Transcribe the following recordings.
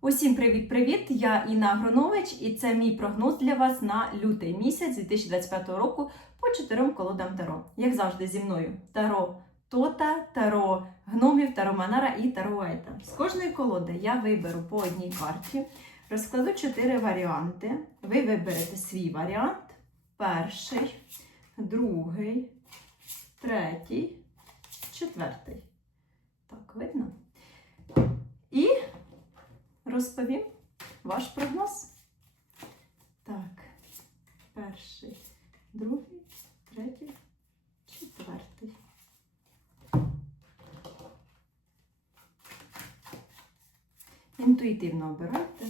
Усім привіт-привіт! Я Інна Агронович, і це мій прогноз для вас на лютий місяць 2025 року по чотирьом колодам Таро. Як завжди, зі мною Таро Тота, Таро Гномів, Таро Манара і Таро Ета. З кожної колоди я виберу по одній карті, розкладу чотири варіанти. Ви виберете свій варіант: перший, другий, третій, четвертий. Так, видно? І розповім ваш прогноз. Так, перший, другий, третій, четвертий. Інтуїтивно обирайте.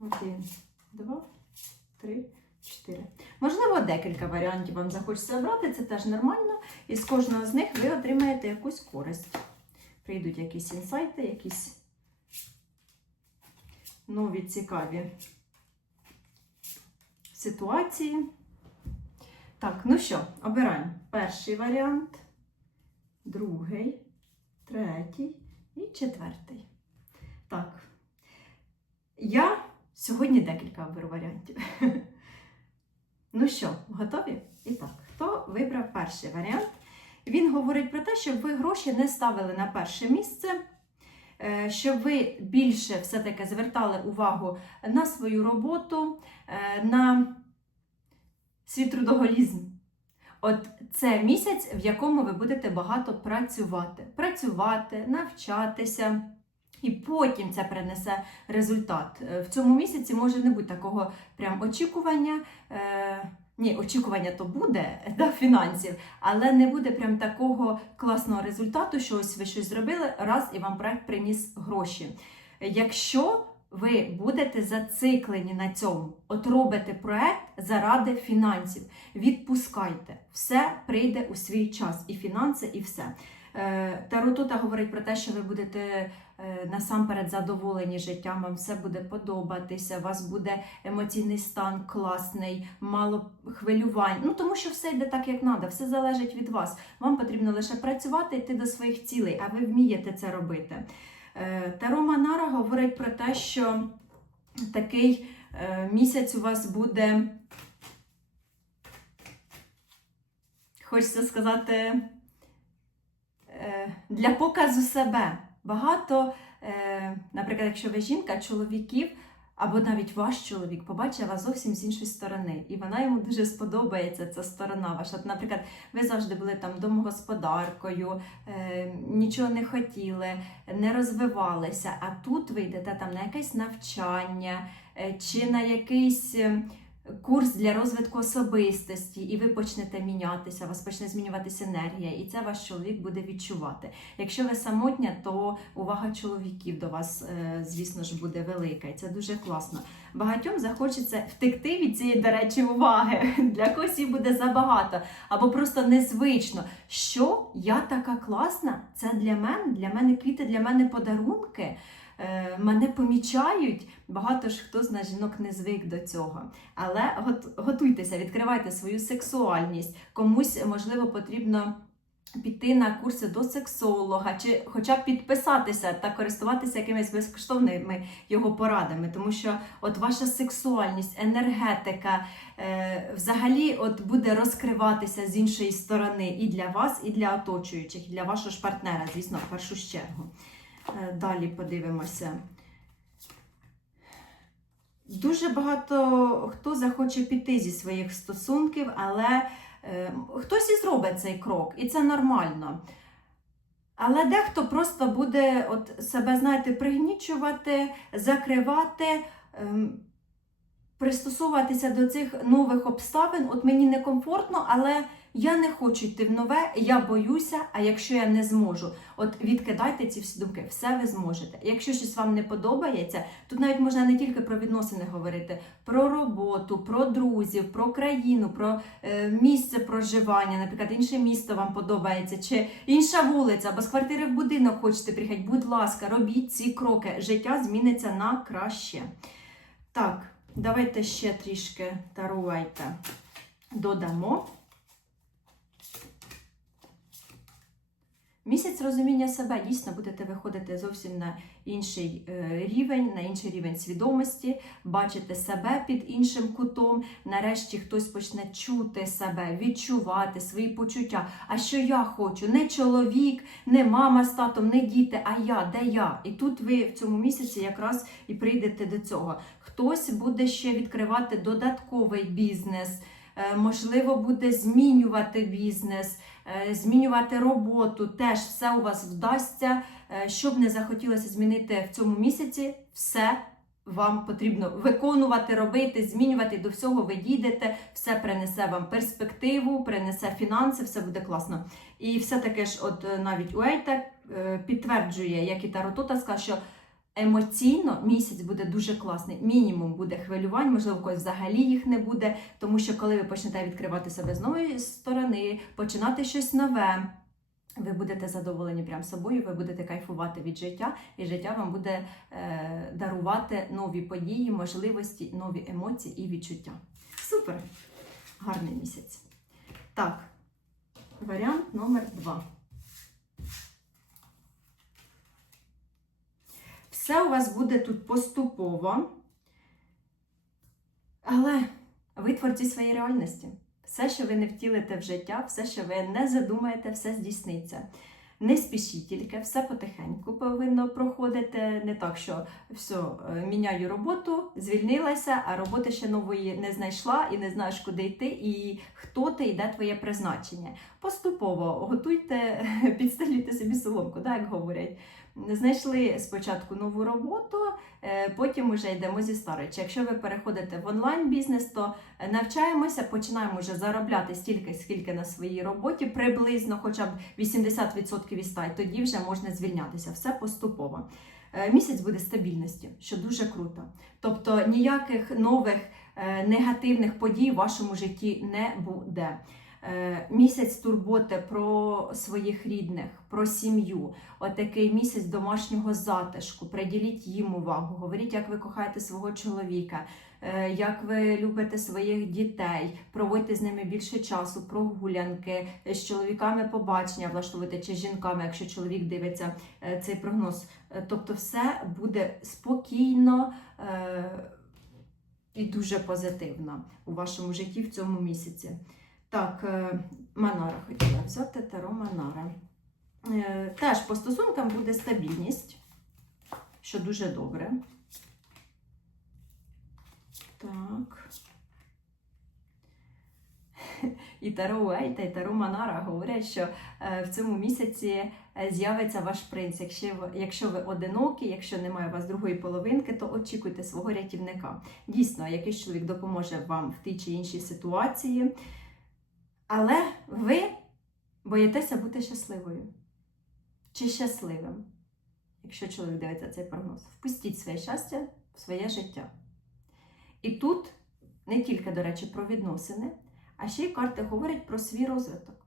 Один, два, три, чотири. Можливо, декілька варіантів вам захочеться обрати, це теж нормально. І з кожного з них ви отримаєте якусь користь. Прийдуть якісь інсайти, якісь нові цікаві ситуації. Так, ну що, обираємо перший варіант, другий, третій і четвертий. Так. Я сьогодні декілька оберу варіантів. Ну що, готові? І так, хто вибрав перший варіант? Він говорить про те, щоб ви гроші не ставили на перше місце, щоб ви більше все-таки звертали увагу на свою роботу, е, на свій трудоголізм. От це місяць, в якому ви будете багато працювати. Працювати, навчатися. І потім це принесе результат. Е, В цьому місяці може не бути такого прям очікування. Ні, очікування то буде да, фінансів, але не буде прям такого класного результату, що ось ви щось зробили раз і вам проект приніс гроші. Якщо ви будете зациклені на цьому, от робите проект заради фінансів, відпускайте, все прийде у свій час, і фінанси, і все. Е, Таротута говорить про те, що ви будете насамперед задоволені життям, вам все буде подобатися, у вас буде емоційний стан класний, мало хвилювань. Ну тому що все йде так, як треба, все залежить від вас. Вам потрібно лише працювати, йти до своїх цілей, а ви вмієте це робити. Е, Таро Манара говорить про те, що такий е, місяць у вас буде, хочеться сказати, е, для показу себе. Багато, е, наприклад, якщо ви жінка, чоловіків, або навіть ваш чоловік побачить вас зовсім з іншої сторони, і вона йому дуже сподобається ця сторона ваша. Наприклад, ви завжди були там домогосподаркою, е, нічого не хотіли, не розвивалися, а тут ви йдете там на якесь навчання е, чи на якийсь. Курс для розвитку особистості, і ви почнете мінятися, у вас почне змінюватися енергія, і це ваш чоловік буде відчувати. Якщо ви самотня, то увага чоловіків до вас, е, звісно ж, буде велика, і це дуже класно. Багатьом захочеться втекти від цієї, до речі, уваги. Для когось її буде забагато, або просто незвично. Що я така класна? Це для мене, для мене квіти, для мене подарунки. Е, Мене помічають, багато ж хто з нас жінок не звик до цього. Але гот- готуйтеся, відкривайте свою сексуальність. Комусь, можливо, потрібно піти на курси до сексолога, чи хоча б підписатися та користуватися якимись безкоштовними його порадами, тому що от ваша сексуальність, енергетика е, взагалі от буде розкриватися з іншої сторони і для вас, і для оточуючих, і для вашого ж партнера, звісно, в першу чергу. Е, Далі подивимося. Дуже багато хто захоче піти зі своїх стосунків, але е, хтось і зробить цей крок, і це нормально. Але дехто просто буде от себе, знаєте, пригнічувати, закривати, ем, пристосовуватися до цих нових обставин. От мені некомфортно, але я не хочу йти в нове, я боюся, а якщо я не зможу, от відкидайте ці всі думки, все ви зможете. Якщо щось вам не подобається, тут навіть можна не тільки про відносини говорити, про роботу, про друзів, про країну, про е, місце проживання, наприклад, інше місто вам подобається, чи інша вулиця, або з квартири в будинок хочете приїхати. Будь ласка, робіть ці кроки. Життя зміниться на краще. Так, давайте ще трішки таруайте додамо. Місяць розуміння себе дійсно будете виходити зовсім на інший е, рівень, на інший рівень свідомості, бачити себе під іншим кутом. Нарешті хтось почне чути себе, відчувати свої почуття. А що я хочу? Не чоловік, не мама з татом, не діти, а я, де я? І тут ви в цьому місяці якраз і прийдете до цього. Хтось буде ще відкривати додатковий бізнес. Е, Можливо, буде змінювати бізнес, е, змінювати роботу. Теж все у вас вдасться. Е, Що б не захотілося змінити в цьому місяці, все вам потрібно виконувати, робити, змінювати. До всього ви дійдете, все принесе вам перспективу, принесе фінанси, все буде класно. І все таки ж, от навіть Уейта підтверджує, як і Таротота сказав, що емоційно місяць буде дуже класний. Мінімум буде хвилювань, можливо, когось взагалі їх не буде, тому що коли ви почнете відкривати себе з нової сторони, починати щось нове. Ви будете задоволені прям собою, ви будете кайфувати від життя, і життя вам буде е, дарувати нові події, можливості, нові емоції і відчуття. Супер! Гарний місяць. Так, варіант номер два. Все у вас буде тут поступово, але ви творці своєї реальності. Все, що ви не втілите в життя, все, що ви не задумаєте, все здійсниться. Не спішіть тільки, все потихеньку повинно проходити. Не так, що все, міняю роботу, звільнилася, а роботи ще нової не знайшла і не знаєш, куди йти, і хто ти, і де твоє призначення. Поступово готуйте, підстелюйте собі соломку, так як говорять. Знайшли спочатку нову роботу, е, потім вже йдемо зі старої. Якщо ви переходите в онлайн бізнес, то навчаємося, починаємо вже заробляти стільки, скільки на своїй роботі, приблизно, хоча б 80% із 100, і тоді вже можна звільнятися. Все поступово. Е, Місяць буде стабільності, що дуже круто. Тобто ніяких нових е, негативних подій в вашому житті не буде. Е, Місяць турботи про своїх рідних, про сім'ю. Отакий місяць домашнього затишку. Приділіть їм увагу. Говоріть, як ви кохаєте свого чоловіка, е, як ви любите своїх дітей, проводьте з ними більше часу, прогулянки, е, з чоловіками побачення влаштовуйте чи з жінками, якщо чоловік дивиться цей прогноз. Тобто, все буде спокійно. І дуже позитивно у вашому житті в цьому місяці. Так, е, Манара хотіла взяти Таро Манара. Е, Теж по стосункам буде стабільність, що дуже добре. Так. І Таро Уейта, і Таро Манара говорять, що е, в цьому місяці з'явиться ваш принц. Якщо ви, якщо ви одинокі, якщо немає у вас другої половинки, то очікуйте свого рятівника. Дійсно, якийсь чоловік допоможе вам в тій чи іншій ситуації. Але ви боїтеся бути щасливою чи щасливим, якщо чоловік дивиться цей прогноз. Впустіть своє щастя в своє життя. І тут не тільки, до речі, про відносини, а ще й карти говорять про свій розвиток.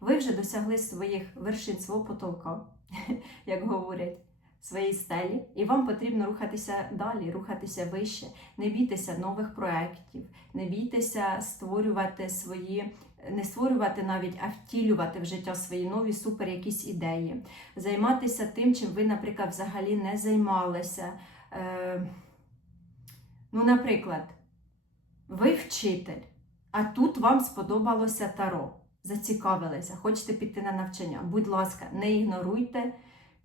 Ви вже досягли своїх вершин, свого потолка, як говорять, своєї стелі, і вам потрібно рухатися далі, рухатися вище, не бійтеся нових проєктів, не бійтеся створювати свої, не створювати навіть, а втілювати в життя свої нові супер якісь ідеї, займатися тим, чим ви, наприклад, взагалі не займалися. Е, ну, наприклад, ви вчитель, а тут вам сподобалося таро. Зацікавилися, хочете піти на навчання. Будь ласка, не ігноруйте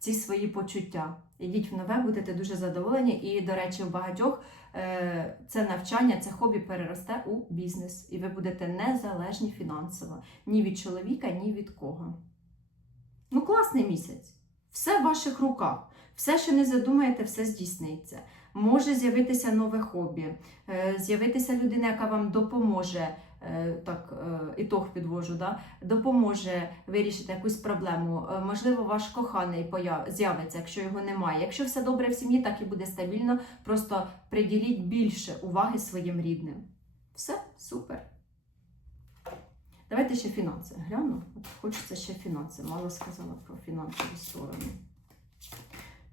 ці свої почуття. Ідіть в нове, будете дуже задоволені. І, до речі, у багатьох е, це навчання, це хобі переросте у бізнес. І ви будете незалежні фінансово ні від чоловіка, ні від кого. Ну, класний місяць. Все в ваших руках. Все, що не задумаєте, все здійсниться. Може з'явитися нове хобі, е, з'явитися людина, яка вам допоможе. Е, Так, е, ітог підвожу, да? допоможе вирішити якусь проблему. Е, Можливо, ваш коханий з'явиться, якщо його немає. Якщо все добре в сім'ї, так і буде стабільно. Просто приділіть більше уваги своїм рідним. Все супер. Давайте ще фінанси. Гляну. Хочеться ще фінанси. Мало сказала про фінансову сторону.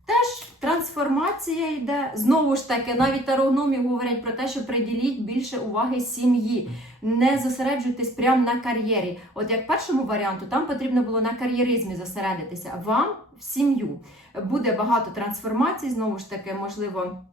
Теж Трансформація йде. Знову ж таки, навіть тарогномі говорять про те, що приділіть більше уваги сім'ї. Не зосереджуйтесь прямо на кар'єрі. От як першому варіанту, там потрібно було на кар'єризмі зосередитися. Вам в сім'ю. Буде багато трансформацій, знову ж таки, можливо,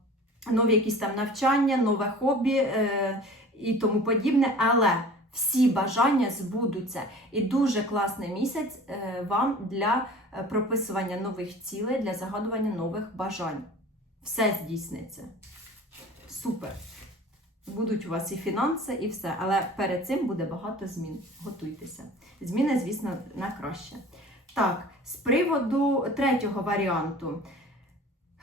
нові якісь там навчання, нове хобі е, і тому подібне, але всі бажання збудуться. І дуже класний місяць е, вам для е, прописування нових цілей, для загадування нових бажань. Все здійсниться. Супер. Будуть у вас і фінанси, і все. Але перед цим буде багато змін. Готуйтеся. Зміни, звісно, на краще. Так, з приводу третього варіанту.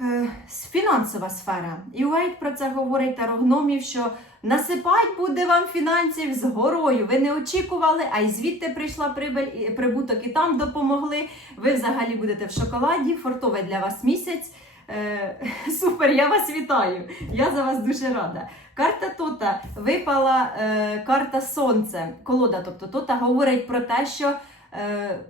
Е, Фінансова сфера. І Уейт про це говорить тарогномів, що насипать буде вам фінансів з горою. Ви не очікували, а й звідти прийшла прибиль, і прибуток, і там допомогли. Ви взагалі будете в шоколаді. Фортовий для вас місяць. Е, супер, я вас вітаю. Я за вас дуже рада. Карта Тота випала е, карта Сонце, колода, тобто Тота говорить про те, що е,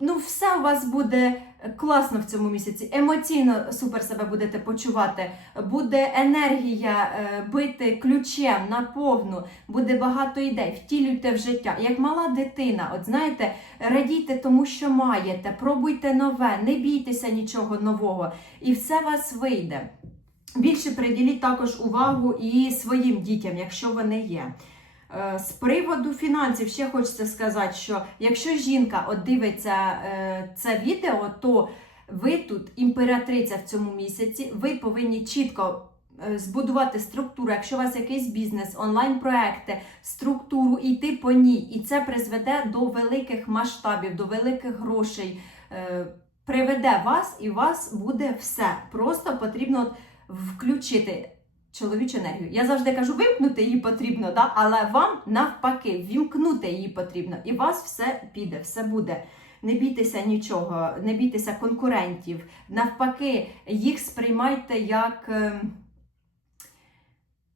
ну, все у вас буде класно в цьому місяці. Емоційно супер себе будете почувати. Буде енергія е, бити ключем на повну, буде багато ідей. Втілюйте в життя. Як мала дитина, от знаєте, радійте тому, що маєте, пробуйте нове, не бійтеся нічого нового, і все вас вийде. Більше приділіть також увагу і своїм дітям, якщо вони є. Е, З приводу фінансів ще хочеться сказати, що якщо жінка от дивиться е, це відео, то ви тут імператриця в цьому місяці, ви повинні чітко е, збудувати структуру, якщо у вас якийсь бізнес, онлайн-проекти, структуру, йти по ній. І це призведе до великих масштабів, до великих грошей. Приведе вас, і у вас буде все. Просто потрібно включити чоловічу енергію. Я завжди кажу, вимкнути її потрібно, да? але вам навпаки, вімкнути її потрібно, і вас все піде, все буде. Не бійтеся нічого, не бійтеся конкурентів. Навпаки, їх сприймайте як е,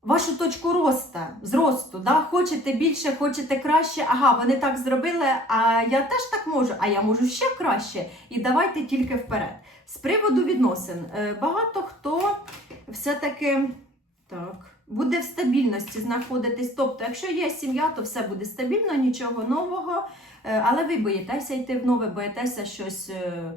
вашу точку росту, зросту. Да? Хочете більше, хочете краще. Ага, вони так зробили, а я теж так можу, а я можу ще краще. І давайте тільки вперед. З приводу відносин, е, багато хто все-таки так, буде в стабільності знаходитись. Тобто, якщо є сім'я, то все буде стабільно, нічого нового. Е, Але ви боїтеся йти в нове, боїтеся щось е,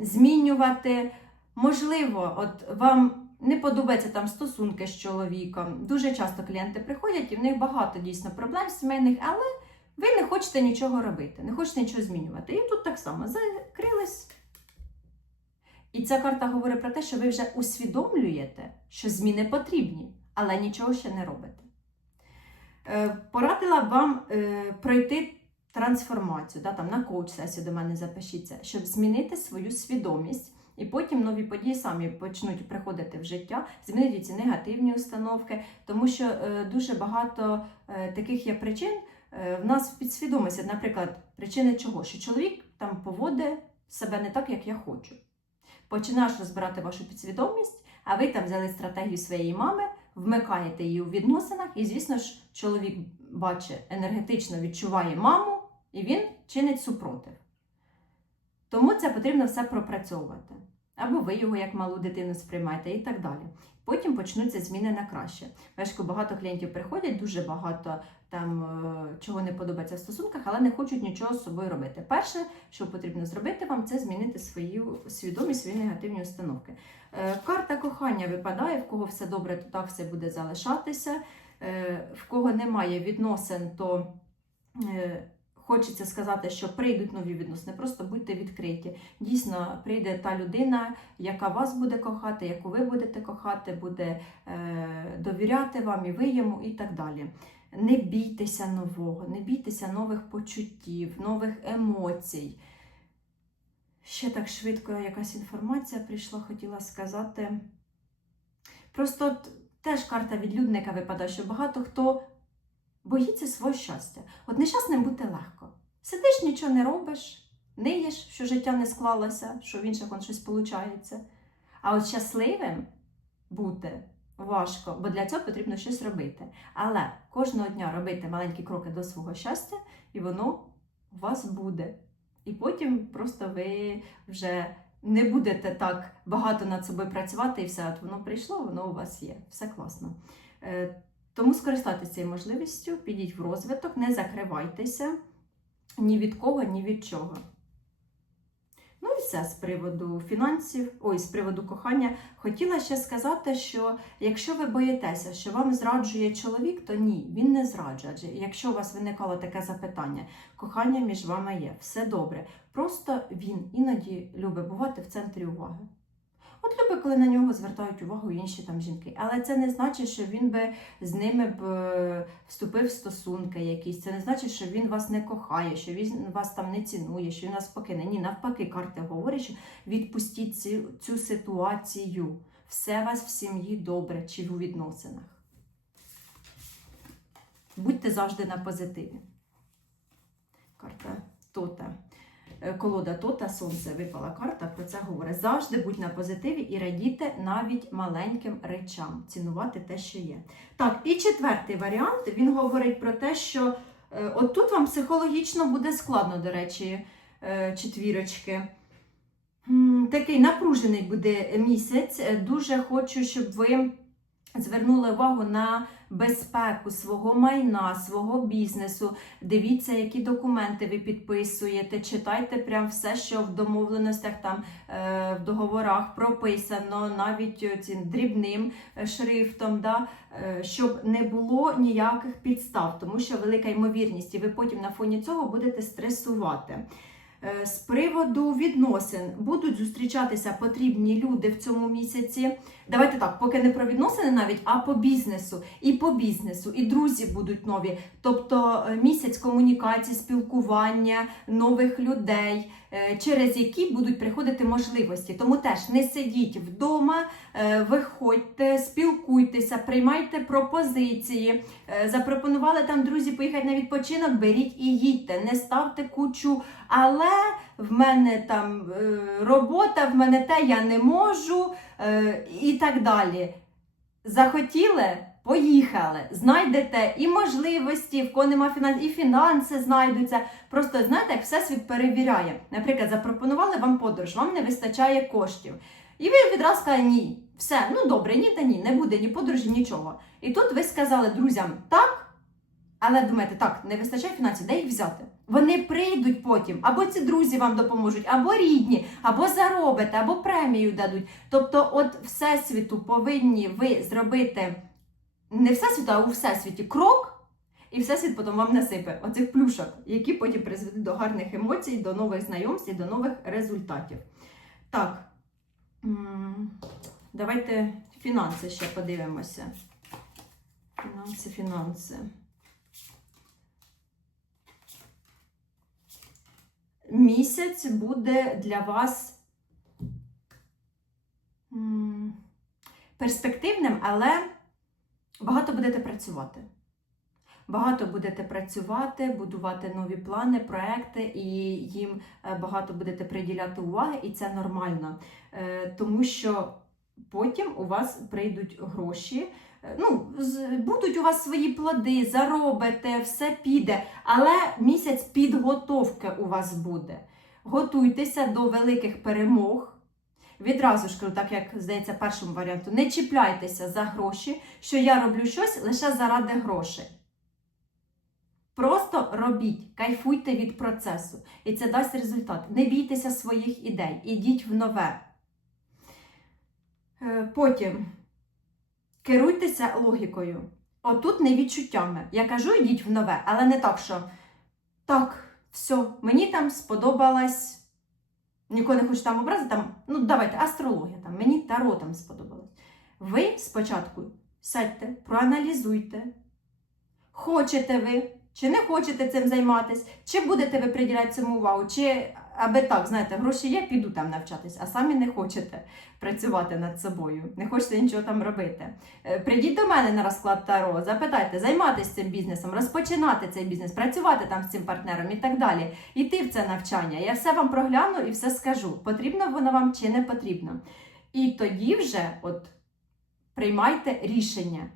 змінювати. Можливо, от вам не подобаються там стосунки з чоловіком. Дуже часто клієнти приходять і в них багато дійсно проблем сімейних, але ви не хочете нічого робити, не хочете нічого змінювати. І тут так само закрились. І ця карта говорить про те, що ви вже усвідомлюєте, що зміни потрібні, але нічого ще не робите. Е, Порадила б вам е, пройти трансформацію, да, там на коуч-сесію до мене запишіться, щоб змінити свою свідомість. І потім нові події самі почнуть приходити в життя, змінити ці негативні установки, тому що е, дуже багато таких є причин в нас в підсвідомості. Наприклад, причини чого? Що чоловік там поводить себе не так, як я хочу. Починаєш розбирати вашу підсвідомість, а ви там взяли стратегію своєї мами, вмикаєте її у відносинах, і, звісно ж, чоловік бачить, енергетично відчуває маму, і він чинить супротив. Тому це потрібно все пропрацьовувати. Або ви його як малу дитину сприймаєте і так далі. Потім почнуться зміни на краще. Важко багато клієнтів приходять, дуже багато там е, чого не подобається в стосунках, але не хочуть нічого з собою робити. Перше, що потрібно зробити вам, це змінити свою свідомість, свої негативні установки. Е, Карта кохання випадає, в кого все добре, то так все буде залишатися. Е, В кого немає відносин, то хочеться сказати, що прийдуть нові відносини. Просто будьте відкриті. Дійсно, прийде та людина, яка вас буде кохати, яку ви будете кохати, буде е, довіряти вам, і ви йому, і так далі. Не бійтеся нового, не бійтеся нових почуттів, нових емоцій. Ще так швидко якась інформація прийшла, хотіла сказати. Просто теж карта відлюдника випадає, що багато хто боїться свого щастя. От нещасним бути легко. Сидиш, нічого не робиш, ниєш, що життя не склалося, що в інших он щось виходить. А от щасливим бути важко, бо для цього потрібно щось робити. Але кожного дня робити маленькі кроки до свого щастя, і воно у вас буде. І потім просто ви вже не будете так багато над собою працювати, і все, от воно прийшло, воно у вас є. Все класно. Тому скористайтеся цією можливістю, підіть в розвиток, не закривайтеся ні від кого, ні від чого. Ну і все з приводу фінансів, ой, з приводу кохання. Хотіла ще сказати, що якщо ви боїтеся, що вам зраджує чоловік, то ні, він не зраджує. Адже якщо у вас виникало таке запитання, кохання між вами є, все добре. Просто він іноді любить бувати в центрі уваги. Любить, коли на нього звертають увагу інші там жінки. Але це не значить, що він би з ними б е, вступив в стосунки якісь. Це не значить, що він вас не кохає, що він вас там не цінує, що він вас покине. Ні, навпаки, карти говорять, що відпустіть цю, цю ситуацію. Все вас в сім'ї добре чи у відносинах. Будьте завжди на позитиві. Карта Тота. Е, Колода Тота Сонце випала карта, про це говорить. Завжди будь на позитиві і радійте навіть маленьким речам, цінувати те, що є. Так, і четвертий варіант він говорить про те, що е, от тут вам психологічно буде складно, до речі, е, четвірочки. Такий напружений буде місяць. Дуже хочу, щоб ви звернули увагу на безпеку свого майна, свого бізнесу. Дивіться, які документи ви підписуєте, читайте прям все, що в домовленостях, там е, в договорах прописано, навіть е, цим дрібним е, шрифтом, да, щоб не було ніяких підстав, тому що велика ймовірність, і ви потім на фоні цього будете стресувати. З приводу відносин будуть зустрічатися потрібні люди в цьому місяці. Давайте так, поки не про відносини навіть, а по бізнесу. І по бізнесу, і друзі будуть нові. Тобто е, місяць комунікації, спілкування, нових людей, е, через які будуть приходити можливості. Тому теж не сидіть вдома, е, виходьте, спілкуйтеся, приймайте пропозиції. Запропонували там друзі поїхати на відпочинок, беріть і їдьте, не ставте кучу, але в мене там е, робота, в мене те, я не можу е, і так далі. Захотіли? Поїхали, знайдете і можливості, в кого нема фінансів, і фінанси знайдуться. Просто знаєте, як всесвіт перевіряє. Наприклад, запропонували вам подорож, вам не вистачає коштів. І ви відразу сказали ні. Все, ну добре, ні та ні, не буде ні подорожі, нічого. І тут ви сказали друзям так, але думаєте, так, не вистачає фінансів, де їх взяти? Вони прийдуть потім, або ці друзі вам допоможуть, або рідні, або заробите, або премію дадуть. Тобто, от Всесвіту повинні ви зробити не Всесвіту, а у Всесвіті крок, і Всесвіт потім вам насипе оцих плюшок, які потім призведуть до гарних емоцій, до нових знайомств і до нових результатів. Так, давайте фінанси ще подивимося. Фінанси, фінанси. Місяць буде для вас перспективним, але багато будете працювати. Багато будете працювати, будувати нові плани, проекти, і їм е, багато будете приділяти уваги, і це нормально. Е, Тому що потім у вас прийдуть гроші. Ну, будуть у вас свої плоди, заробите, все піде, але місяць підготовки у вас буде. Готуйтеся до великих перемог. Відразу ж кажу, так як здається, першому варіанту, не чіпляйтеся за гроші, що я роблю щось лише заради грошей. Просто робіть, кайфуйте від процесу, і це дасть результат. Не бійтеся своїх ідей, ідіть в нове. Е, Потім керуйтеся логікою. Отут не відчуттями. Я кажу, йдіть в нове, але не так, що так, все, мені там сподобалась. Нікого не хочу там образити, там, ну давайте, астрологія, там, мені таро там сподобалось. Ви спочатку сядьте, проаналізуйте, хочете ви, чи не хочете цим займатися, чи будете ви приділяти цьому увагу, чи аби так, знаєте, гроші є, піду там навчатись, а самі не хочете працювати над собою, не хочете нічого там робити. Е, Прийдіть до мене на розклад Таро, запитайте, займатися цим бізнесом, розпочинати цей бізнес, працювати там з цим партнером і так далі. Іти в це навчання. Я все вам прогляну і все скажу, потрібно воно вам чи не потрібно. І тоді вже от приймайте рішення.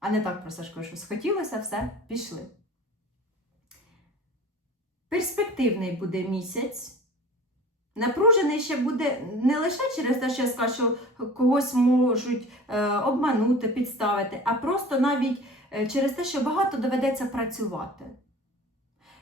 А не так просто що схотілося, все, пішли. Перспективний буде місяць. Напружений ще буде не лише через те, що я скажу, що когось можуть е, обманути, підставити, а просто навіть е, через те, що багато доведеться працювати.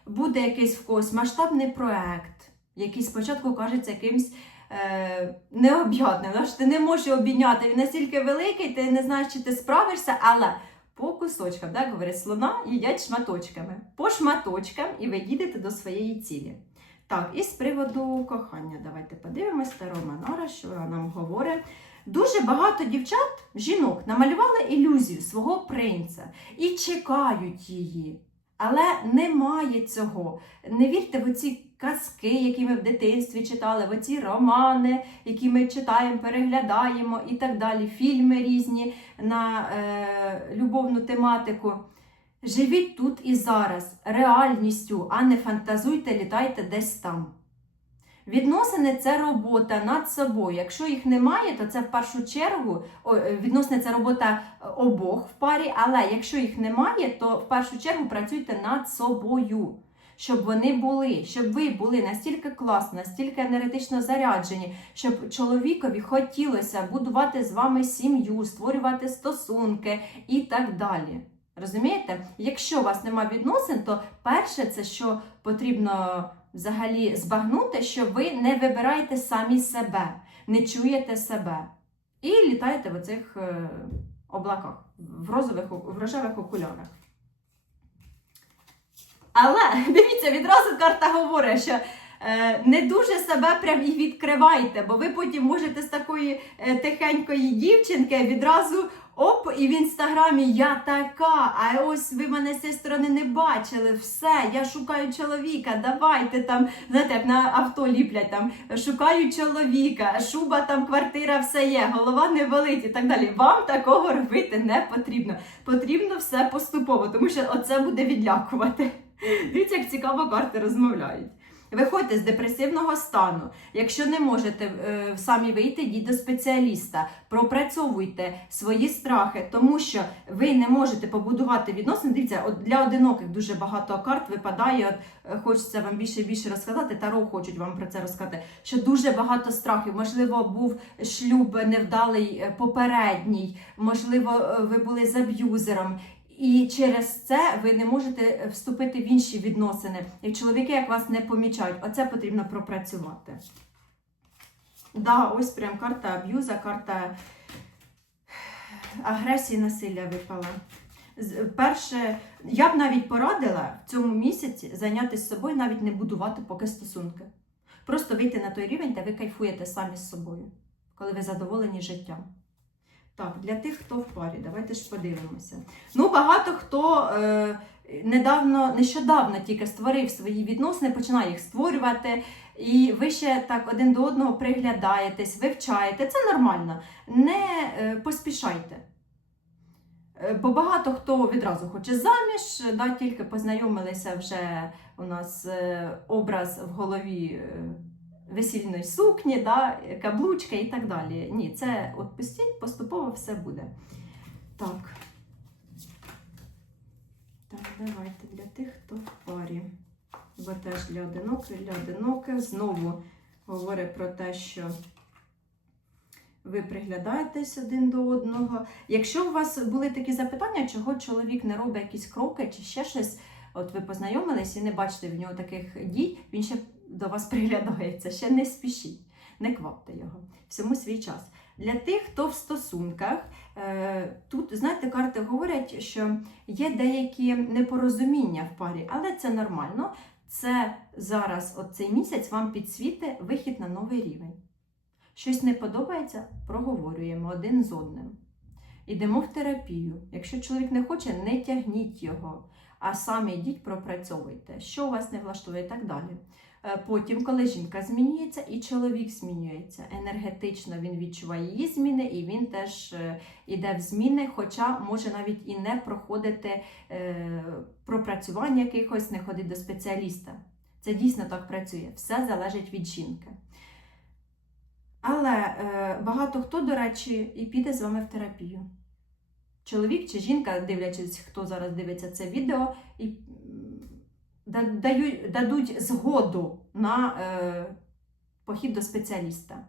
Буде якийсь в когось масштабний проект, який спочатку кажеться якимсь е, необ'ятним. Ти не можеш обійняти, він настільки великий, ти не знаєш, чи ти справишся, але по кусочкам, так говорять, слона їдять шматочками. По шматочкам і ви їдете до своєї цілі. Так, і з приводу кохання, давайте подивимось, Таро Манора, що вона нам говорить. Дуже багато дівчат, жінок, намалювали ілюзію свого принця і чекають її. Але немає цього. Не вірте в оці казки, які ми в дитинстві читали, в оці романи, які ми читаємо, переглядаємо і так далі, фільми різні на е, любовну тематику. Живіть тут і зараз, реальністю, а не фантазуйте, літайте десь там. Відносини це робота над собою. Якщо їх немає, то це в першу чергу відносини це робота обох в парі, але якщо їх немає, то в першу чергу працюйте над собою, щоб вони були, щоб ви були настільки класно, настільки енергетично заряджені, щоб чоловікові хотілося будувати з вами сім'ю, створювати стосунки і так далі. Розумієте? Якщо у вас немає відносин, то перше, це що потрібно взагалі збагнути, що ви не вибираєте самі себе, не чуєте себе і літаєте в оцих е, облаках, в розових в рожевих окулярах. Але дивіться, відразу карта говорить, що е, не дуже себе прям і відкривайте, бо ви потім можете з такої е, тихенької дівчинки відразу оп, і в інстаграмі я така. А ось ви мене з цієї сторони не бачили. Все, я шукаю чоловіка. Давайте там, знаєте, як на авто ліплять там, шукаю чоловіка, шуба там, квартира, все є, голова не болить і так далі. Вам такого робити не потрібно. Потрібно все поступово, тому що оце буде відлякувати. Дивіться, як цікаво карти розмовляють. Виходьте з депресивного стану. Якщо не можете е, самі вийти, йдіть до спеціаліста, пропрацьовуйте свої страхи, тому що ви не можете побудувати відносини. Дивіться, от для одиноких дуже багато карт випадає. От е, хочеться вам більше і більше розказати. Таро хочуть вам про це розказати. Що дуже багато страхів. Можливо, був шлюб невдалий е, попередній, можливо, е, ви були з аб'юзером. І через це ви не можете вступити в інші відносини. Як чоловіки, як вас не помічають, оце потрібно пропрацювати. Да, ось прям карта аб'юза, карта агресії, насилля випала. Перше, я б навіть порадила в цьому місяці зайнятися собою, навіть не будувати поки стосунки. Просто вийти на той рівень, де ви кайфуєте самі з собою, коли ви задоволені життям. Так, для тих, хто в парі, давайте ж подивимося. Ну, багато хто е, недавно, нещодавно тільки створив свої відносини, починає їх створювати, і ви ще так один до одного приглядаєтесь, вивчаєте. Це нормально. Не е, поспішайте. Е, Бо багато хто відразу хоче заміж, да, тільки познайомилися вже у нас е, образ в голові е, весільної сукні, да, каблучки і так далі. Ні, це от пустіть, поступово все буде. Так. Так, давайте для тих, хто в парі. Бо теж для одиноких, для одиноких. Знову говорить про те, що ви приглядаєтесь один до одного. Якщо у вас були такі запитання, чого чоловік не робить якісь кроки чи ще щось, от ви познайомились і не бачите в нього таких дій, він ще до вас приглядається. Ще не спішіть, не квапте його. Всьому свій час. Для тих, хто в стосунках, е, тут, знаєте, карти говорять, що є деякі непорозуміння в парі, але це нормально. Це зараз, от цей місяць, вам підсвіти вихід на новий рівень. Щось не подобається, проговорюємо один з одним. Ідемо в терапію. Якщо чоловік не хоче, не тягніть його, а самі йдіть, пропрацьовуйте, що вас не влаштує і так далі. Е, Потім, коли жінка змінюється, і чоловік змінюється. Енергетично він відчуває її зміни, і він теж е, іде в зміни, хоча може навіть і не проходити е, пропрацювання якихось, не ходить до спеціаліста. Це дійсно так працює. Все залежить від жінки. Але багато хто, до речі, і піде з вами в терапію. Чоловік чи жінка, дивлячись, хто зараз дивиться це відео, і дадуть згоду на е, похід до спеціаліста.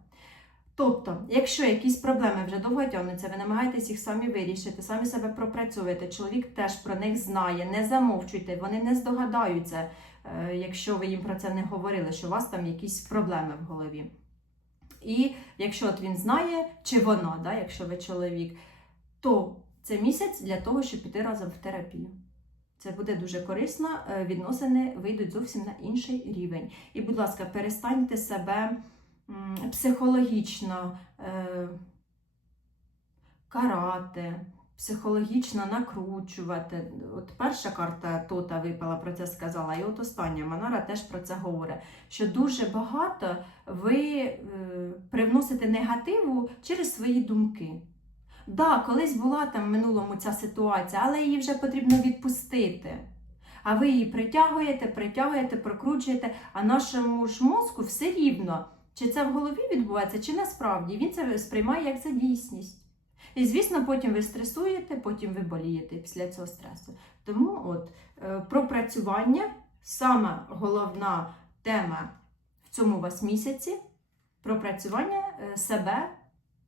Тобто, якщо якісь проблеми вже довго тягнуться, ви намагаєтесь їх самі вирішити, самі себе пропрацьовуєте, чоловік теж про них знає, не замовчуйте, вони не здогадаються, е, якщо ви їм про це не говорили, що у вас там якісь проблеми в голові. І якщо от він знає, чи вона, да, якщо ви чоловік, то це місяць для того, щоб піти разом в терапію. Це буде дуже корисно, е, відносини вийдуть зовсім на інший рівень. І, будь ласка, перестаньте себе психологічно е, карати, психологічно накручувати. От перша карта Тота випала, про це сказала, і от остання Манара теж про це говорить, що дуже багато ви е, привносите негативу через свої думки. Да, колись була там в минулому ця ситуація, але її вже потрібно відпустити. А ви її притягуєте, притягуєте, прокручуєте, а нашому ж мозку все рівно, чи це в голові відбувається, чи насправді. Він це сприймає як за дійсність. І, звісно, потім ви стресуєте, потім ви болієте після цього стресу. Тому от е, пропрацювання саме головна тема в цьому вас місяці пропрацювання е, себе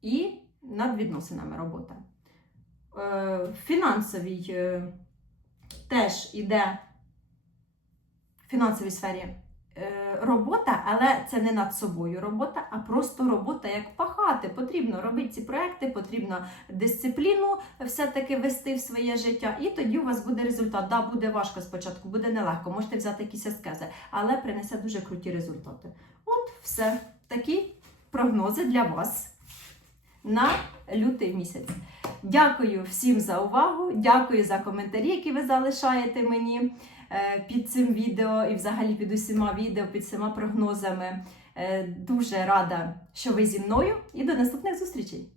і над відносинами робота. Е, фінансовій е, теж іде в фінансовій сфері е, робота, але це не над собою робота, а просто робота як пахати. Потрібно робити ці проекти, потрібно дисципліну все-таки вести в своє життя, і тоді у вас буде результат. Да, буде важко спочатку, буде нелегко, можете взяти якісь аскези, але принесе дуже круті результати. От все. Такі прогнози для вас на лютий місяць. Дякую всім за увагу. Дякую за коментарі, які ви залишаєте мені е, під цим відео і взагалі під усіма відео, під всіма прогнозами. Е, Дуже рада, що ви зі мною, і до наступних зустрічей!